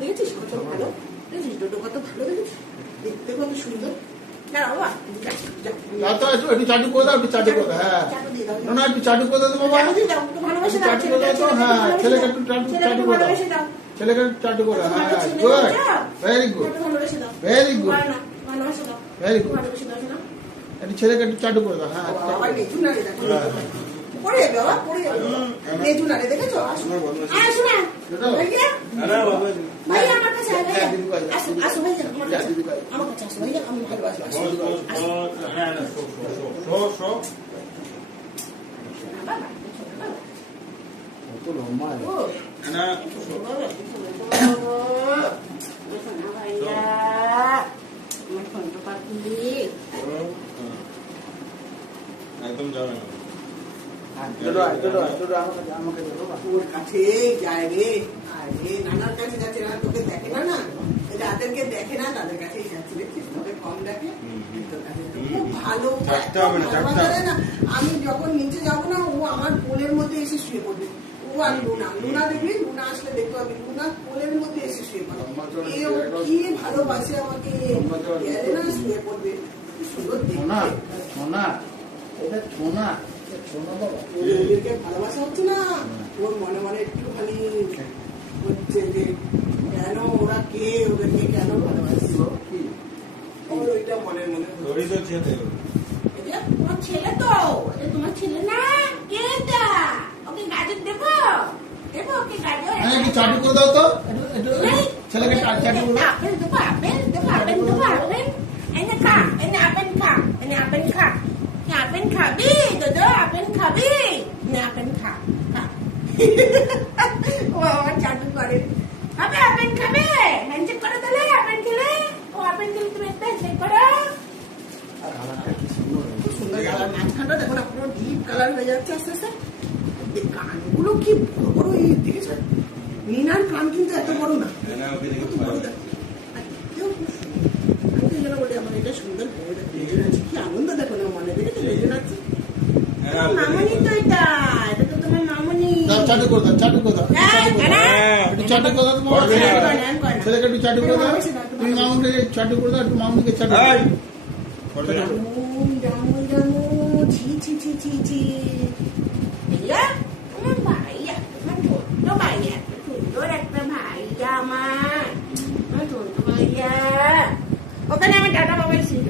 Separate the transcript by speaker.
Speaker 1: দেখেছিস কত ভালো? দেখেছিস ডোডো কত ভালো দেখেছিস? দেখতে কত সুন্দর।
Speaker 2: চাটু করে দাও চাটু করে হ্যাঁ। না একটু চাটু করে দাও বাবা।
Speaker 1: চাটু
Speaker 2: করে হ্যাঁ ছেলেকে একটু চাটু করে দাও। ছেলেকে একটু চাটু করে দাও হ্যাঁ গুড। Very good.
Speaker 1: একটু
Speaker 2: ছেলেকে একটু চাটু করে দাও হ্যাঁ।
Speaker 1: পড়ে যাবে বাবা, পড়ে যাবে। লেজু নাড়ে, দেখেছ? আসো। না। ভাইয়া, ভাইয়া, আমার কাছে আয়, ভাইয়া।
Speaker 2: দিদি ভাই।
Speaker 1: আসো, আসো, ভাইয়া, আমার কাছে। আমার কাছে আসো, ভাইয়া, আমি ভালোবাসি, আসো। আসো। শোনা, বাবা, শোনা, বাবা।
Speaker 2: কত লম্বা
Speaker 1: ও, শোনা, বাবা, শোনা, বাবা। শোনা, ভাইয়া। আমার ছোট্ট পাখি।
Speaker 3: একদম যাবে না
Speaker 1: আমি যখন নিচে যাব না ও আমার কোলের মধ্যে এসে শুয়ে পড়বে ও আর লুনা লুনা দেখবি লুনা আসলে দেখতে পাবি লুনা কোলের মধ্যে এসে শুয়ে পড়বে এ ও কি ভালোবাসে আমাকে শুয়ে পড়বে সুন্দর
Speaker 2: সোনা সোনা এটা সোনা
Speaker 1: ওদেরকে ভালোবাসা হচ্ছে না ওর মনে মনে একটুখানি হচ্ছে যে কেন ওরা কে ওদেরকে কেন ভালোবাসি ওর ওইটা মনে মনে তোমার ছেলে তো এটা তোমার ছেলে না কে এটা ওকে গাজর দেবো দেবো ওকে গাজর
Speaker 2: হ্যাঁ চাটু করে দাও তো ছেলেকে চাটু করে দাও
Speaker 1: আপেল দেবো আপেল দেবো আপেল এনে খা এনে আপেল খা এনে আপেল খা এনে আপেল খাবি দাদা আপেল খাবি? এনে আপেল খা খা। ও আমার চাটু করে খাবে আপেল খাবে? হ্যান্ডশেক করে দিলে আপেল খেলে। ও আপেল খেলে তুমি একটা হ্যান্ডশেক করো।
Speaker 2: আর কালারটা কি সুন্দর
Speaker 1: খুব সুন্দর কালার মাঝখানটা দেখো না পুরো ডিপ কালার হয়ে যাচ্ছে আস্তে আস্তে। এই কানগুলো কি বড় বড় এই দেখেছ? মিনার কান কিন্তু এত বড় না
Speaker 3: না ওকে দেখে
Speaker 1: কত বড় দেখো। আর দেখতেও খুব সুন্দর। আমি তো এই জন্য বলি আমার এটা সুন্দর ভেবে দেখো লেজে আছে কি আনন্দ দেখো না মনে দেখেছ লেজে আছে
Speaker 3: হ্যাঁ,
Speaker 1: মামনি তো এটা এটা তো তোমার মামনি।
Speaker 2: দাও চাটু করে দাও চাটু করে দাও।
Speaker 1: হ্যাঁ,
Speaker 2: চাটু করে। একটু চাটু করে দাও। ছেলেকে একটু চাটু দাও। তুমি মামুকে চাটু করে দাও একটু মামুকে চাটু
Speaker 3: এই,
Speaker 2: দাও।
Speaker 3: করবে না।
Speaker 1: জামু জামু জামু ছি ছি ছি ছি ছি। ভাইয়া আমার ভাইয়া আমার ছোট্ট ভাইয়া সুন্দর একটা ভাইয়া আমার। আমার ছোট্ট ভাইয়া। ওখানে আমার টাটা বাবাই ছিল।